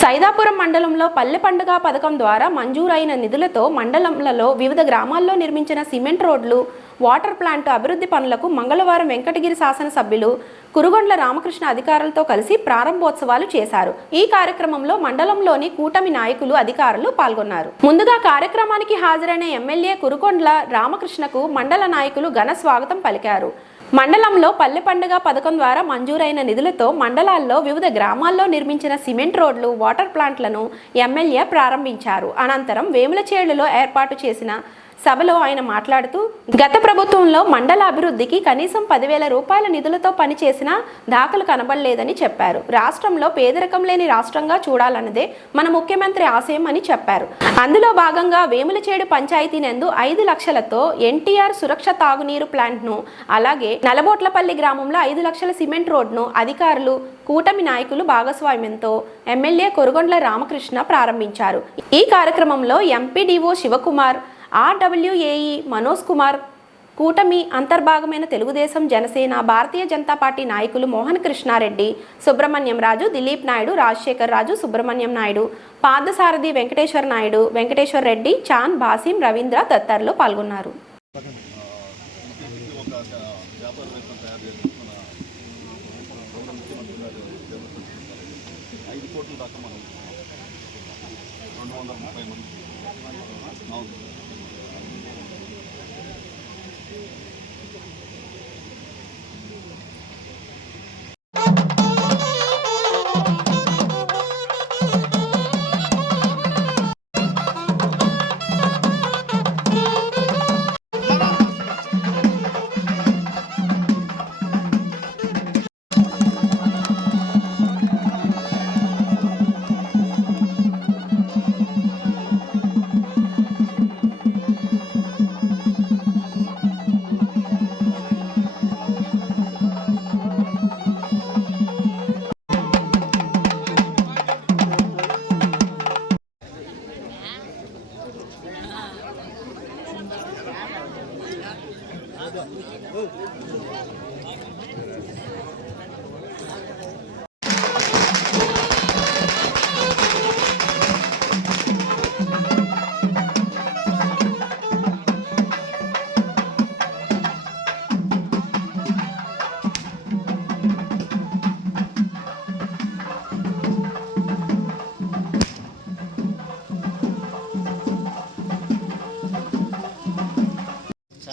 సైదాపురం మండలంలో పల్లె పండుగ పథకం ద్వారా మంజూరైన నిధులతో మండలంలో వివిధ గ్రామాల్లో నిర్మించిన సిమెంట్ రోడ్లు, వాటర్ ప్లాంట్ అభివృద్ధి పనులకు మంగళవారం వెంకటగిరి శాసనసభ్యులు కురుగొండ్ల రామకృష్ణ అధికారులతో కలిసి ప్రారంభోత్సవాలు చేశారు. ఈ కార్యక్రమంలో మండలంలోని కూటమి నాయకులు, అధికారులు పాల్గొన్నారు. ముందుగా కార్యక్రమానికి హాజరైన ఎమ్మెల్యే కురుగొండ్ల రామకృష్ణకు మండల నాయకులు ఘన స్వాగతం పలికారు. మండలంలో పల్లె పండుగ పథకం ద్వారా మంజూరైన నిధులతో మండలాల్లో వివిధ గ్రామాల్లో నిర్మించిన సిమెంట్ రోడ్లు, వాటర్ ప్లాంట్లను ఎమ్మెల్యే ప్రారంభించారు. అనంతరం వేములచేడులో ఏర్పాటు చేసిన సభలో ఆయన మాట్లాడుతూ, గత ప్రభుత్వంలో మండల అభివృద్ధికి కనీసం 10,000 రూపాయల నిధులతో పనిచేసిన దాఖలు కనబడలేదని చెప్పారు. రాష్ట్రంలో పేదరికం లేని రాష్ట్రంగా చూడాలన్నదే మన ముఖ్యమంత్రి ఆశయం అని చెప్పారు. అందులో భాగంగా వేములచేడు పంచాయతీ నందు 5 లక్షలతో ఎన్టీఆర్ సురక్ష తాగునీరు ప్లాంట్ను, అలాగే నలబోట్లపల్లి గ్రామంలో 5 లక్షల సిమెంట్ రోడ్ను అధికారులు, కూటమి నాయకులు భాగస్వామ్యంతో ఎమ్మెల్యే కురుగొండ్ల రామకృష్ణ ప్రారంభించారు. ఈ కార్యక్రమంలో ఎంపీడీఓ శివకుమార్, ఆర్డబ్ల్యూఏఈ మనోజ్ కుమార్, కూటమి అంతర్భాగమైన తెలుగుదేశం, జనసేన, భారతీయ జనతా పార్టీ నాయకులు మోహన్ కృష్ణారెడ్డి, సుబ్రహ్మణ్యం రాజు, దిలీప్ నాయుడు, రాజశేఖర్ రాజు, సుబ్రహ్మణ్యం నాయుడు, పార్థసారథి వెంకటేశ్వర నాయుడు, వెంకటేశ్వర్ రెడ్డి, చాన్, బాసిం, రవీంద్ర తదితరులు పాల్గొన్నారు.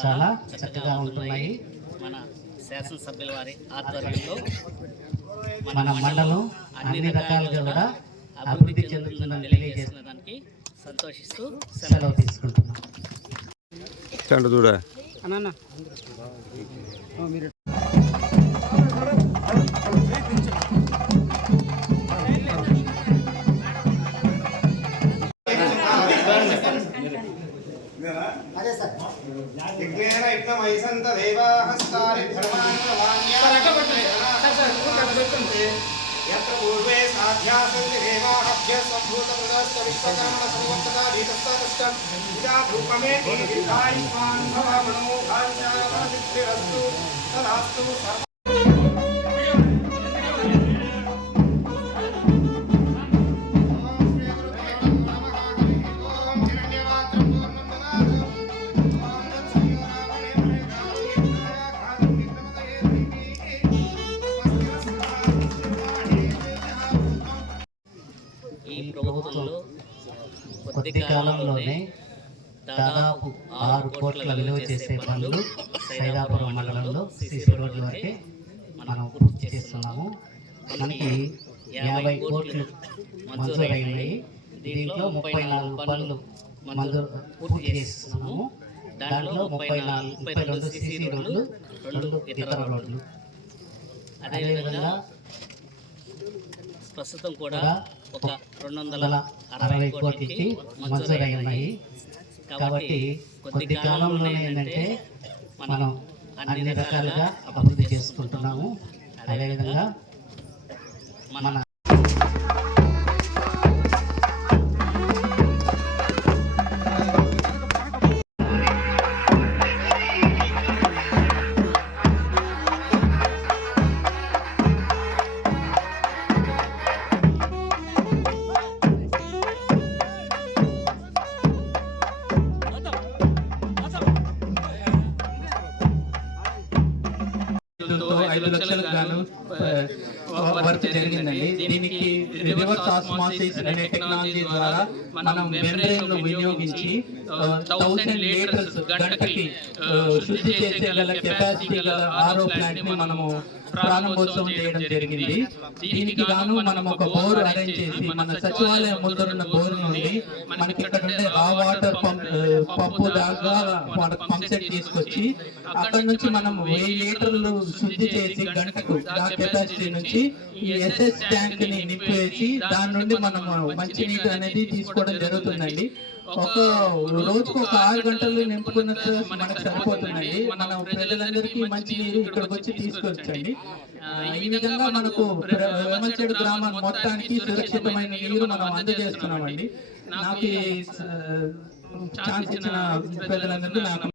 చాలా చక్కగా ఉంటున్నాయి. మన శాసనసభ్యుల వారి ఆధ్వర్యంలో మన మండలం అన్ని రకాలుగా కూడా అభివృద్ధి చెందుతుందని తెలియజేసిన దానికి సంతోషిస్తూ సెలవు తీసుకుంటున్నాం. पूर्वे साध्यासन्ति देवाभ्यः सम्भूतमृगश्च विश्वकर्मण संवत्सरा धीतस्तातश्च पूजा धूपमे दीर्घायुष्मान् भव मनोभाञ्चासिद्धिरस्तु तदास्तु। ప్రభుత్వంలో కొద్ది కాలంలోనే దాదాపు 6 కోట్ల విలువ చేసే పనులు సైదాపురం మండలంలో సిసి రోడ్ల వరకే మనం పూర్తి చేస్తున్నాము. మనకి 50 కోట్లు మంజూరైనాయి. దీంట్లో 34 పనులు పూర్తి చేస్తున్నాము. దాంట్లో 32 సిసి రోడ్లు, 2 ఇతర రోడ్లు. అదేవిధంగా ప్రస్తుతం కూడా ఒక 260 కోట్లకి మంజూరైనాయి. కాబట్టి కొద్ది కాలంలో ఏంటంటే మనం అన్ని రకాలుగా అభివృద్ధి చేసుకుంటున్నాము. అదేవిధంగా మన జరిగిందండి. దీనికి రివర్స్ ఆస్మాసిస్ అనే టెక్నాలజీ ద్వారా మనం మెంబ్రెయిన్ ను వినియోగించి 1000 లీటర్స్ గంటకి శుద్ధి చేసే గల కెపాసిటీ గల ఆరో ప్లాంట్ ని మనము ప్రారంభోత్సవం చేయడం జరిగింది. దీనికి గాను మనం ఒక బోర్ అరేంజ్ చేసి మన సచివాలయం ముందరున్న బోర్ నుండి మనకి ఇక్కడ ఉండే ఆ వాటర్ పంపు దాకా పంప్ సెట్ తీసుకొచ్చి అక్కడ నుంచి మనం 1000 లీటర్లు శుద్ధి చేసి గంటకు ఆ కెపాసిటీ నుంచి ఈ ఎస్ఎస్ ట్యాంక్ ని నింపేసి దాని నుండి మనం మంచినీటి అనేది తీసుకోవడం జరుగుతుందండి. ఒక రోజుకు ఒక 6 గంటలు నింపుకున్నట్టు మనకు సరిపోతుందండి. మనం ప్రజలందరికీ మంచి నీరు ఇక్కడికి వచ్చి తీసుకొచ్చండి. ఈ విధంగా మనకు వేమలచేడు గ్రామం మొత్తానికి సురక్షితమైన నీరు మనం అందజేస్తున్నామండి. నాకు ఛాన్స్ ఇచ్చిన ప్రజలందరికీ నాకు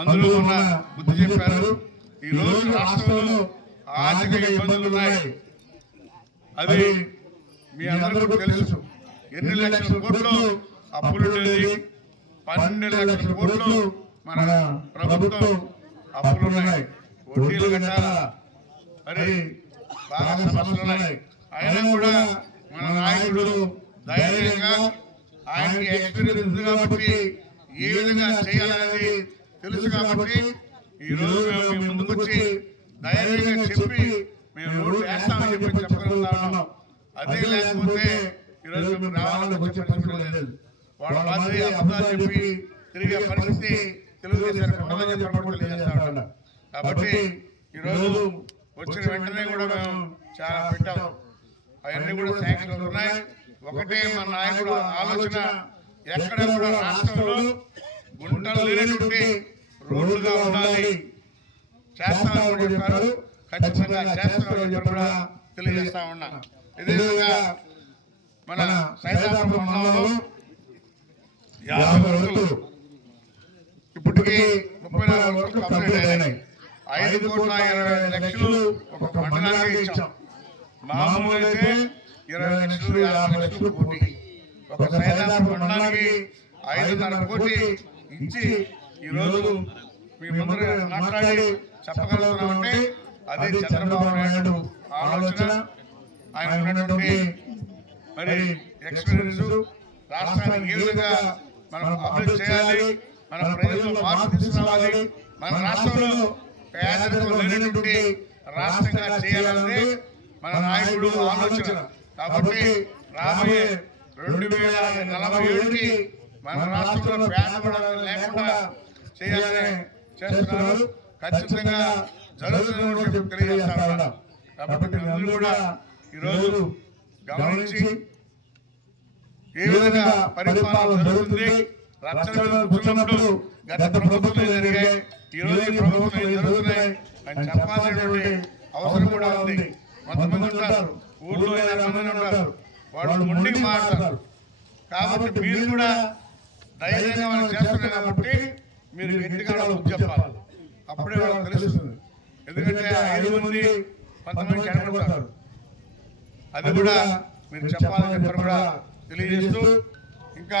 అందులో ఉన్న బుద్ధి చెప్పారు. ఈ రోజు రాష్ట్రంలో ఆర్థిక ఇబ్బందులు ఉన్నాయి. అది మీ అందరికీ తెలుసు. ఎన్ని లక్షల కోట్లు అప్పులు ఉండేది, 12 లక్షల కోట్లు మన ప్రభుత్వం అప్పులు ఉన్నాయి, వడ్డీలు కట్టాలా, మరి బాగా సమస్యలు ఉన్నాయి. అయినా కూడా మన నాయకుడు ధైర్యంగా, ఆయనకి ఎక్స్పీరియన్స్ ఉంది కాబట్టి ఏ విధంగా చేయాలనేది తెలుసు కాబట్టి ఈ రోజు మేము ముందుకు వచ్చి ధైర్యంగా చెప్పి మేము రోడ్డు వేస్తామని చెప్పి చెప్పగలుగుతాము. అదే లేకపోతే ఈరోజు మేము గ్రామాలకు వచ్చే పరిస్థితి లేదు. వాళ్ళ మాదిరి అబద్ధాలు చెప్పి తిరిగే పరిస్థితి తెలుగుదేశానికి ఉండదని చెప్పడం తెలియజేస్తాడు. కాబట్టి ఈరోజు వచ్చిన వెంటనే కూడా మేము చాలా పెట్టాం. అవన్నీ కూడా శాంక్షన్ అవుతున్నాయి. ఒకటే మన నాయకుడు ఆలోచన, ఎక్కడ కూడా రాష్ట్రంలో గుంటలు లేనటువంటి రోడ్లుగా ఉండాలి, చేస్తామని చెప్పారు. ఖచ్చితంగా చేస్తామని చెప్పి కూడా తెలియజేస్తా ఉన్నా. ఇదేవిధంగా మన సైదాపురం మండలంలో 50 రోడ్లు ఇప్పటికీ 34 రోడ్లు కంప్లీట్ అయినాయి. 5,20,00,000 ఒక మండలానికి ఇచ్చాం. మామూలు అయితే 20 లక్షలు 50 లక్షలు కోటి. ఒక సైదాపురం మండలానికి 5.5 కోటి ఇచ్చి ఈరోజు మీ ముందర మాట్లాడి చెప్పగలుగుతున్నామంటే అదే చంద్రబాబు నాయుడు ఆలోచన, ఆయన ఉన్నటువంటి మరి ఎక్స్పీరియన్స్, రాష్ట్రానికి ఏ విధంగా మనం అభివృద్ధి చేయాలి, మన ప్రజల్లో మార్పు తీసుకురావాలి, మన రాష్ట్రంలో పేదరికం లేనటువంటి రాష్ట్రంగా చేయాలన్నది మన నాయకుడు ఆలోచన. కాబట్టి రాబోయే 2047కి మన రాష్ట్రంలో పేదరికం లేకుండా చేయాలని చేస్తున్నారు. ఖచ్చితంగా జరుగుతుందని తెలియజేస్తా ఉన్నాం. కాబట్టి అందరూ కూడా ఈరోజు గమనించి ఏ విధంగా పరిపాలన జరుగుతుంది, రక్షణ కూర్చున్నప్పుడు గత ప్రభుత్వం జరిగాయి, ఈ రోజు ప్రభుత్వం జరుగుతున్నాయి అని చెప్పాల్సినటువంటి అవసరం కూడా ఉంది. కొంతమంది ఉంటారు, ఊళ్ళో 20 మంది ఉంటారు, వాళ్ళు ముందుకు మాట్లాడతారు. కాబట్టి మీరు కూడా ధైర్యంగా మనం చేస్తున్నాం కాబట్టి మీరు గట్టిగా వాళ్ళకు చెప్పాలి. అప్పుడే వాళ్ళకి తెలుస్తుంది. ఎందుకంటే 5 మంది 10 మంది కనబడతారు. అది కూడా మీరు చెప్పాలని చెప్పారు కూడా తెలియజేస్తూ ఇంకా